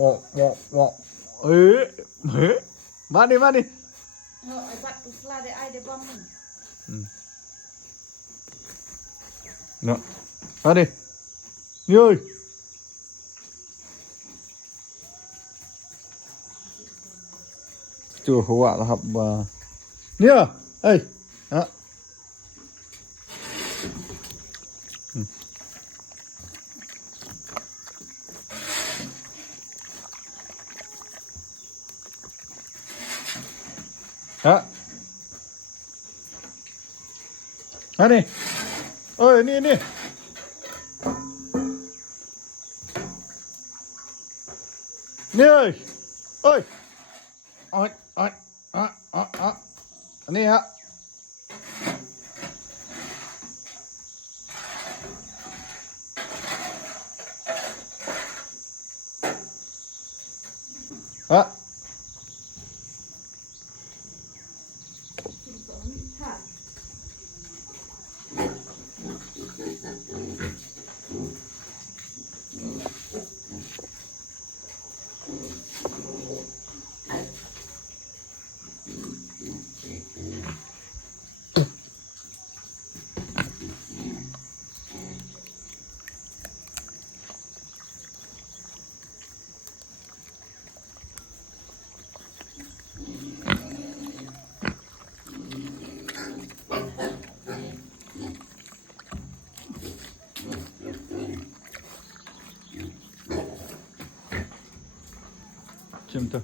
เอ้ยมาดิไอ้บัตรตุลาได้ไอ้ได้บ้องมันเนาะมาดินี่เอ้ยจู่หัวแล้วครับว่าเนี่ยเอ้ยฮะฮะอันนี้เอ้ยนี่นี่เอ้ยเอ้ยเอ้ยเอ้ยอันนี้ฮะฮะชิมตัว